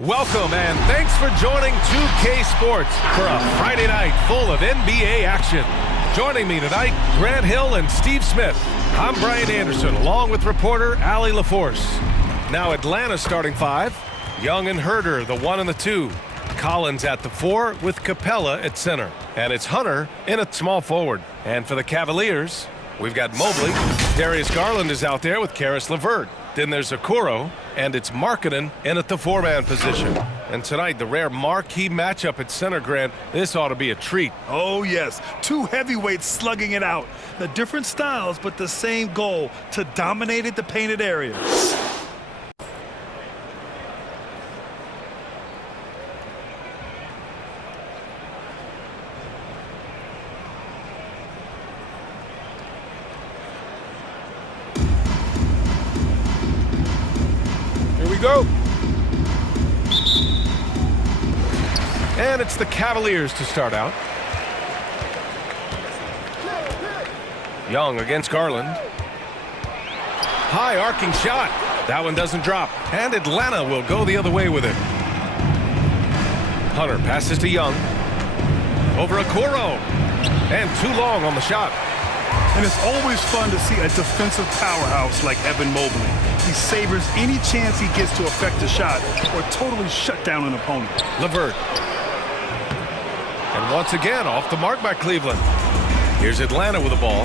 Welcome and thanks for joining 2K Sports for a Friday night full of NBA action. Joining me tonight, Grant Hill and Steve Smith. I'm Brian Anderson along with reporter Allie LaForce. Now Atlanta's starting five. Young and Herder, the 1 and the 2. Collins at the 4 with Capella at center. And it's Hunter in at small forward. And for the Cavaliers, we've got Mobley. Darius Garland is out there with Caris LeVert. Then there's Okoro, and it's Markkanen in at the 4-man position. And tonight, the rare marquee matchup at center, Grant. This ought to be a treat. Oh, yes. Two heavyweights slugging it out. The different styles, but the same goal, to dominate at the painted area. Go. And it's the Cavaliers to start out. Young against Garland. High arcing shot. That one doesn't drop. And Atlanta will go the other way with it. Hunter passes to Young. Over Okoro. And too long on the shot. And it's always fun to see a defensive powerhouse like Evan Mobley. He savors any chance he gets to affect a shot or totally shut down an opponent. LeVert. And once again, off the mark by Cleveland. Here's Atlanta with the ball.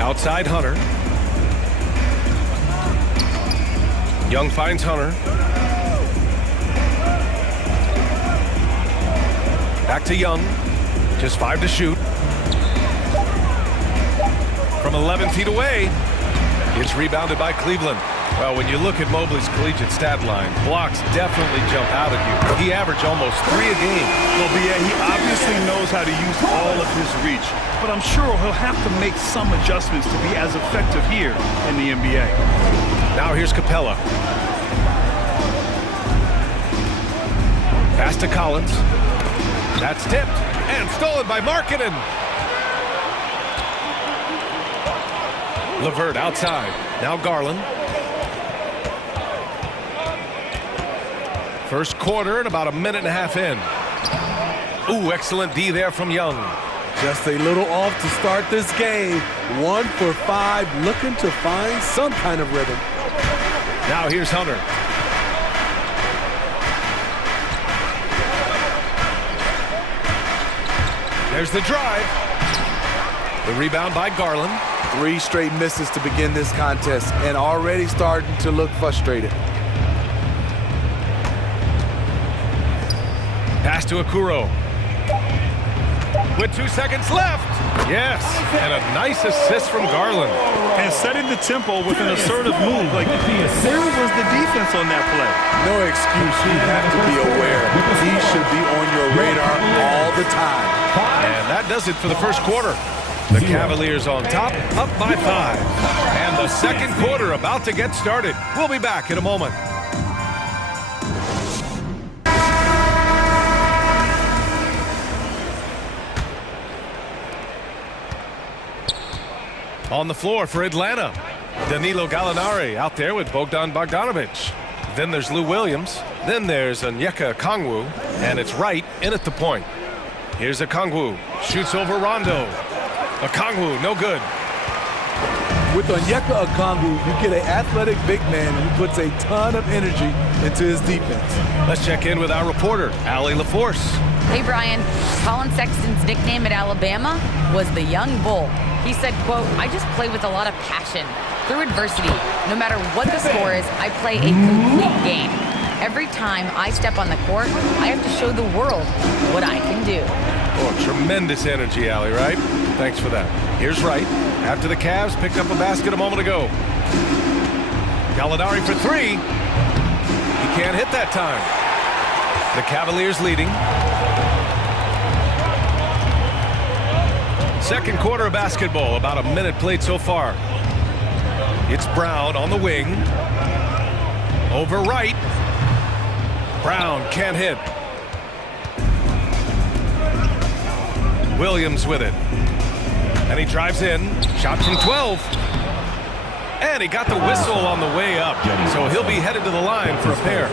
Outside Hunter. Young finds Hunter. Back to Young. Just 5 to shoot. From 11 feet away, it's rebounded by Cleveland. Well, when you look at Mobley's collegiate stat line, blocks definitely jump out at you. He averaged almost 3 a game. Well, yeah, he obviously knows how to use all of his reach, but I'm sure he'll have to make some adjustments to be as effective here in the NBA. Now here's Capella. Pass to Collins. That's tipped and stolen by Markkanen. LeVert outside. Now Garland. First quarter and about a minute and a half in. Ooh, excellent D there from Young. Just a little off to start this game. 1 for 5, looking to find some kind of rhythm. Now here's Hunter. There's the drive. The rebound by Garland. 3 straight misses to begin this contest and already starting to look frustrated. Pass to Okoro. With 2 seconds left. Yes, and a nice assist from Garland. And setting the tempo with an assertive move. Like, where was the defense on that play? No excuse. You have to be aware. He should be on your radar all the time. And that does it for the first quarter. The Cavaliers on top, up by 5. And the second quarter about to get started. We'll be back in a moment. On the floor for Atlanta, Danilo Gallinari out there with Bogdan Bogdanovic. Then there's Lou Williams. Then there's Onyeka Okongwu. And it's Wright in at the point. Here's Okongwu. Shoots over Rondo. Okongwu, no good. With Onyeka Okongwu, you get an athletic big man who puts a ton of energy into his defense. Let's check in with our reporter, Allie LaForce. Hey, Brian. Colin Sexton's nickname at Alabama was the Young Bull. He said, quote, "I just play with a lot of passion. Through adversity, no matter what the score is, I play a complete game. Every time I step on the court, I have to show the world what I can do." Oh, tremendous energy, Allie, right? Thanks for that. Here's Wright. After the Cavs picked up a basket a moment ago. Gallinari for 3. He can't hit that time. The Cavaliers leading. Second quarter of basketball, about a minute played so far. It's Brown on the wing. Over Wright. Brown can't hit. Williams with it. And he drives in. Shot from 12. And he got the whistle on the way up, so he'll be headed to the line for a pair.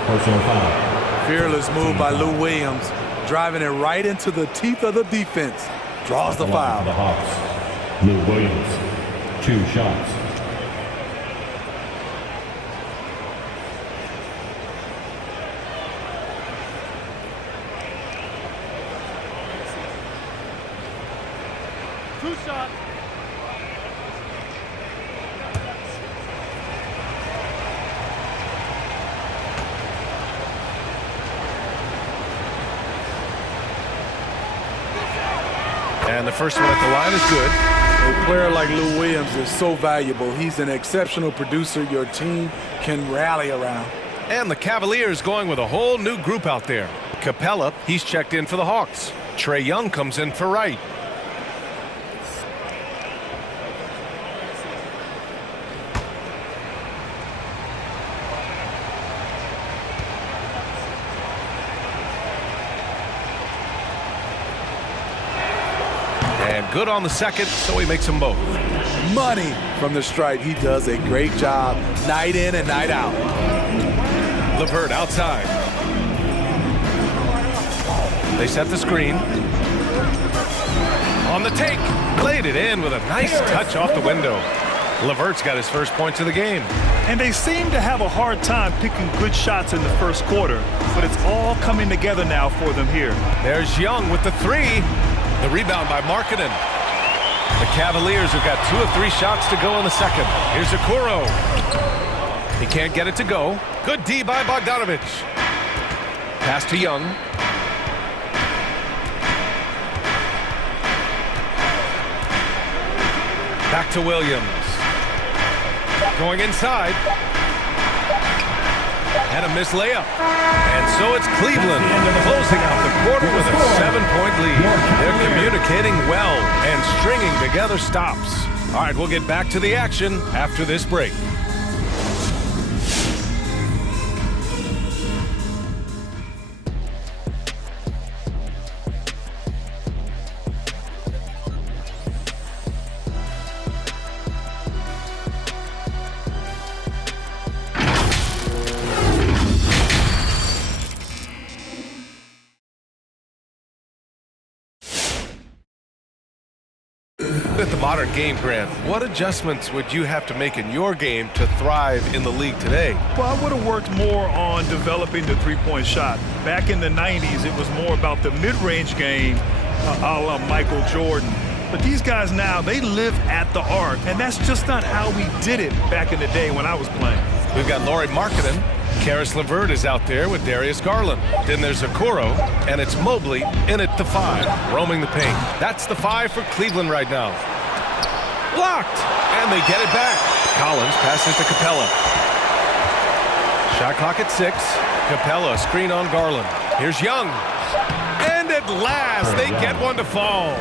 Fearless move by Lou Williams, driving it right into the teeth of the defense. Draws the foul. The Hawks, Lou Williams, 2 shots. And the first one at the line is good. A player like Lou Williams is so valuable. He's an exceptional producer your team can rally around. And the Cavaliers going with a whole new group out there. Capella, he's checked in for the Hawks. Trae Young comes in for Wright. And good on the second, so he makes them both. Money from the stripe. He does a great job night in and night out. LeVert outside. They set the screen. On the take, played it in with a nice touch off the window. LeVert's got his first points of the game. And they seem to have a hard time picking good shots in the first quarter, but it's all coming together now for them here. There's Young with the three. The rebound by Markkanen. The Cavaliers have got 2 of 3 shots to go in the second. Here's Okoro. He can't get it to go. Good D by Bogdanovich. Pass to Young. Back to Williams. Going inside. And a missed layup. And so it's Cleveland closing out the quarter with a 7-point lead. They're communicating well and stringing together stops. All right, we'll get back to the action after this break. At the modern game, Grant, what adjustments would you have to make in your game to thrive in the league today? Well, I would have worked more on developing the three-point shot. Back in the 90s, it was more about the mid-range game, a la Michael Jordan. But these guys now, they live at the arc, and that's just not how we did it back in the day when I was playing. We've got Lauri Markkanen. Karis LeVert is out there with Darius Garland. Then there's Okoro, and it's Mobley in at the 5, roaming the paint. That's the 5 for Cleveland right now. Blocked, and they get it back. Collins passes to Capella. Shot clock at 6. Capella, screen on Garland. Here's Young. And at last, they get one to fall.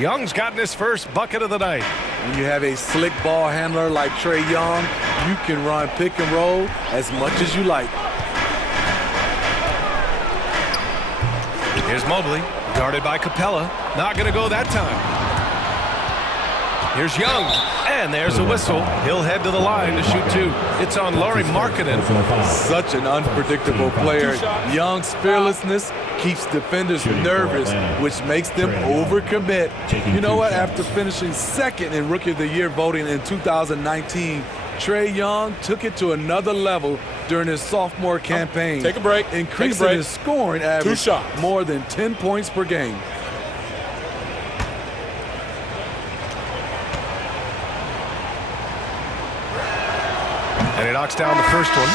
Young's gotten his first bucket of the night. When you have a slick ball handler like Trae Young, you can run pick and roll as much as you like. Here's Mobley, guarded by Capella. Not going to go that time. Here's Young, and there's a whistle. He'll head to the line to shoot 2. It's on Lauri Markkanen. Such an unpredictable player. Young's fearlessness keeps defenders nervous, which makes them overcommit. You know what? After finishing second in Rookie of the Year voting in 2019, Trae Young took it to another level during his sophomore campaign. Take a break. Increasing his scoring average more than 10 points per game. And he knocks down the first one.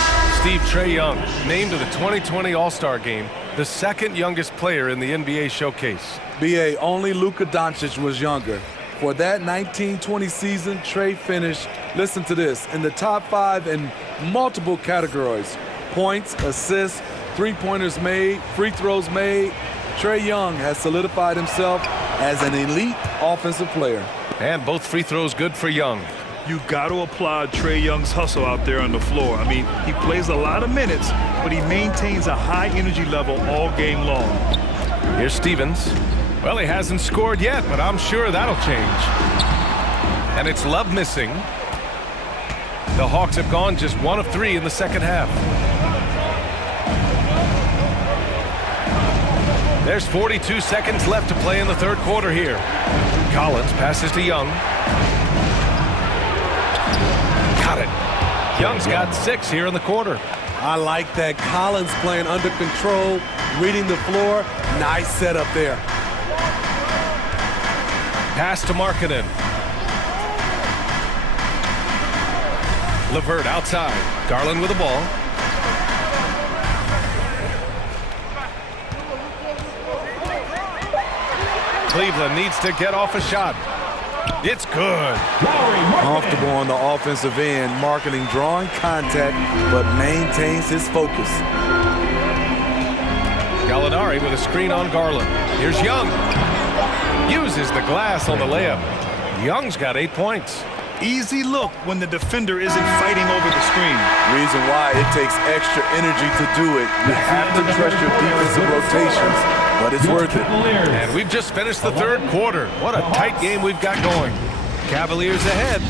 Trae Young, named to the 2020 All-Star Game, the second youngest player in the NBA showcase. B.A., only Luka Doncic was younger. For that 1920 season, Trae finished, listen to this, in the top 5 in multiple categories. Points, assists, three-pointers made, free throws made. Trae Young has solidified himself as an elite offensive player. And both free throws good for Young. You got to applaud Trae Young's hustle out there on the floor. I mean, he plays a lot of minutes, but he maintains a high energy level all game long. Here's Stevens. Well, he hasn't scored yet, but I'm sure that'll change. And it's Love missing. The Hawks have gone just 1 of 3 in the second half. There's 42 seconds left to play in the third quarter here. Collins passes to Young. Got it. Young's got 6 here in the quarter. I like that. Collins playing under control, reading the floor. Nice setup there. Pass to Markkanen. LeVert outside. Garland with the ball. Cleveland needs to get off a shot. It's good. Comfortable on the offensive end, Markkanen drawing contact, but maintains his focus. Gallinari with a screen on Garland. Here's Young. Uses the glass on the layup. Young's got 8 points. Easy look when the defender isn't fighting over the screen. Reason why it takes extra energy to do it. You have to trust your defensive rotations, but it's worth it. And we've just finished the third quarter. What a tight game we've got going. Cavaliers ahead.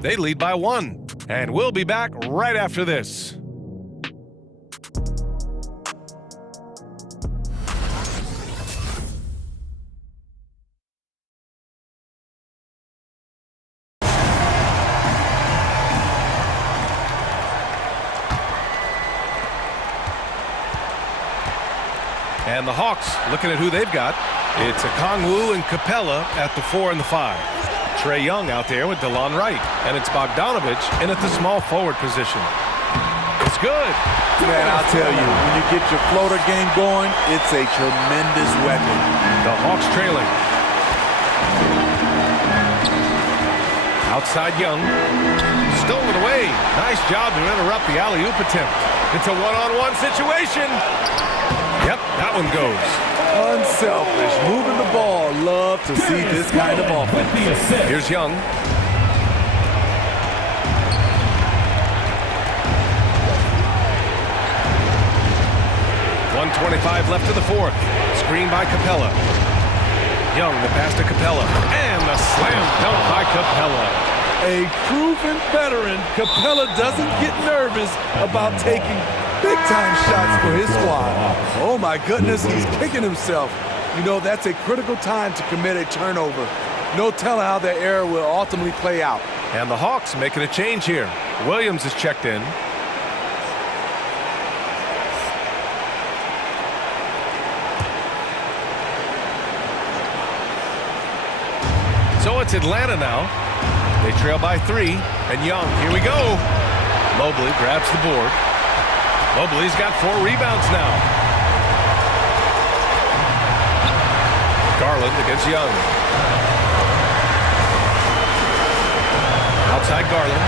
They lead by 1. And we'll be back right after this. And the Hawks looking at who they've got. It's Okongwu and Capella at the 4 and the 5. Trae Young out there with DeLon Wright. And it's Bogdanovich in at the small forward position. It's good. Man, I'll tell you, when you get your floater game going, it's a tremendous weapon. The Hawks trailing. Outside Young. Stolen away. Nice job to interrupt the alley-oop attempt. It's a one-on-one situation. Yep, that one goes. Unselfish, moving the ball. Love to see this kind of offense. Here's Young. 1:25 left in the fourth. Screen by Capella. Young, the pass to Capella. And the slam dunk by Capella. A proven veteran, Capella doesn't get nervous about taking big-time shots for his squad. Oh, my goodness, he's kicking himself. You know, that's a critical time to commit a turnover. No telling how that error will ultimately play out. And the Hawks making a change here. Williams is checked in. So it's Atlanta now. They trail by 3. And Young, here we go. Mobley grabs the board. Mobley's got 4 rebounds now. Garland against Young. Outside Garland.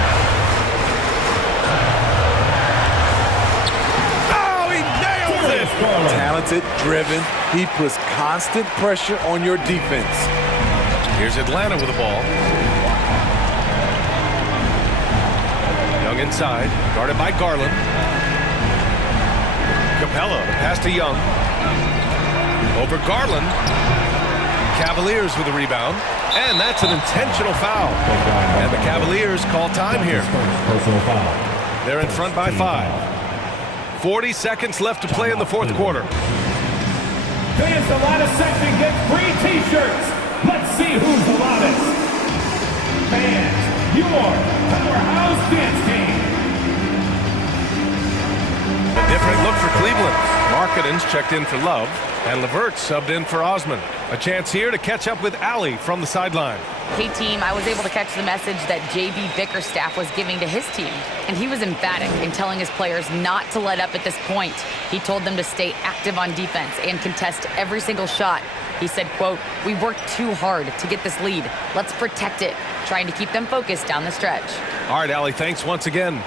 Oh, he nails it! Talented, driven. He puts constant pressure on your defense. Here's Atlanta with the ball. Young inside, guarded by Garland. Capella, the pass to Young. Over Garland. Cavaliers with the rebound. And that's an intentional foul. And the Cavaliers call time here. They're in front by 5. 40 seconds left to play in the fourth quarter. Fans, the loudest section gets free T-shirts. Let's see who's the loudest. Fans, your powerhouse dance team. A different look for Cleveland. Markkanen's checked in for Love, and LeVert subbed in for Osman. A chance here to catch up with Allie from the sideline. Hey, team, I was able to catch the message that J.B. Bickerstaff was giving to his team, and he was emphatic in telling his players not to let up at this point. He told them to stay active on defense and contest every single shot. He said, quote, "We worked too hard to get this lead. Let's protect it," trying to keep them focused down the stretch. All right, Allie, thanks once again.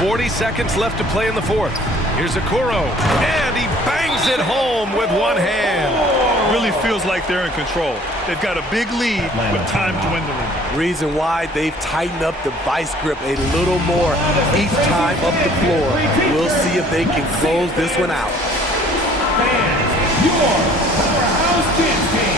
.40 seconds left to play in the fourth. Here's Okoro, and he bangs it home with one hand. really feels like they're in control. They've got a big lead with time dwindling. Reason why they've tightened up the vice grip a little more each time up the floor. We'll see if they can close this one out. Fans, your powerhouse dance team.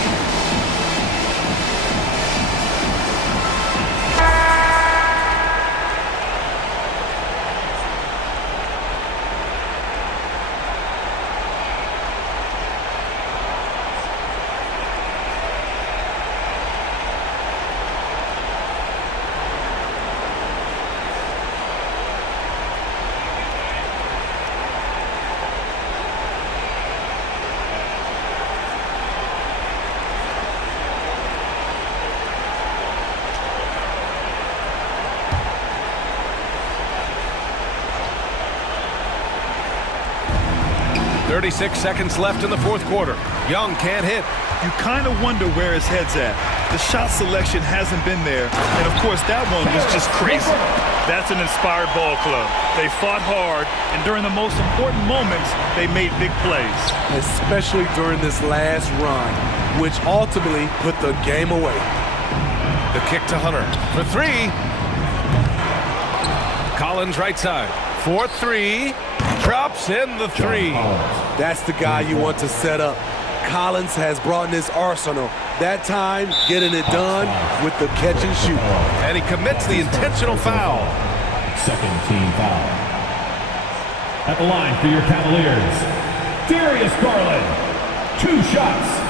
36 seconds left in the fourth quarter. Young can't hit. You kind of wonder where his head's at. The shot selection hasn't been there. And, of course, that one was just crazy. That's an inspired ball club. They fought hard, and during the most important moments, they made big plays. Especially during this last run, which ultimately put the game away. The kick to Hunter for three. Collins right side. 4-3. Drops in the three. That's the guy you want to set up. Collins has brought in his arsenal. That time, getting it done with the catch and shoot. And he commits the intentional foul. Second team foul. At the line for your Cavaliers, Darius Garland, 2 shots.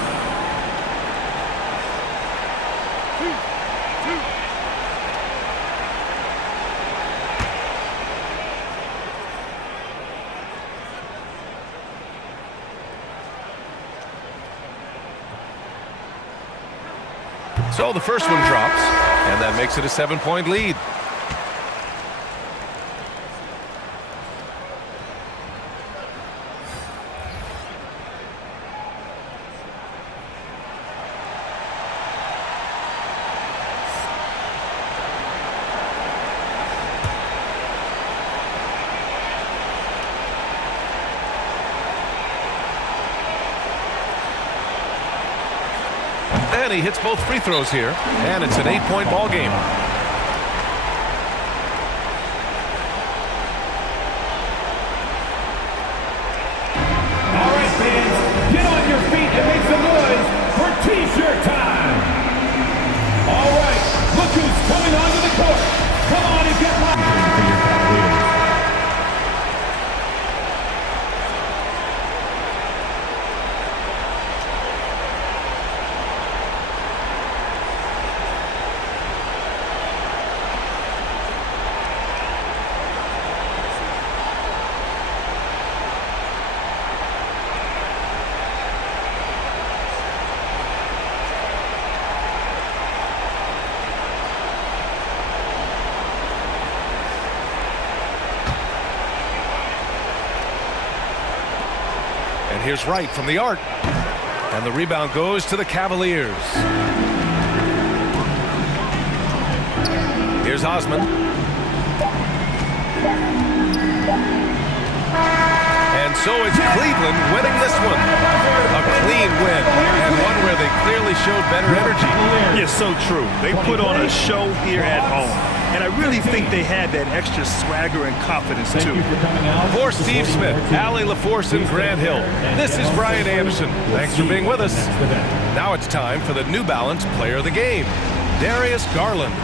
So the first one drops, and that makes it a 7-point lead. And he hits both free throws here, and it's an 8-point ball game. All right, fans, get on your feet and make some noise for T-shirt time. All right, look who's coming onto the court. Come on and get loud. for your Cavaliers. And here's Wright from the arc. And the rebound goes to the Cavaliers. Here's Osman. And so it's Cleveland winning this one. A clean win, and one where they clearly showed better energy. Yeah, so true. They put on a show here at home. And I really think they had that extra swagger and confidence, too. Thank you for coming out. For Steve Smith, Allie LaForce, and Grant Hill, this is Brian Anderson. Thanks for being with us. Now it's time for the New Balance Player of the Game, Darius Garland.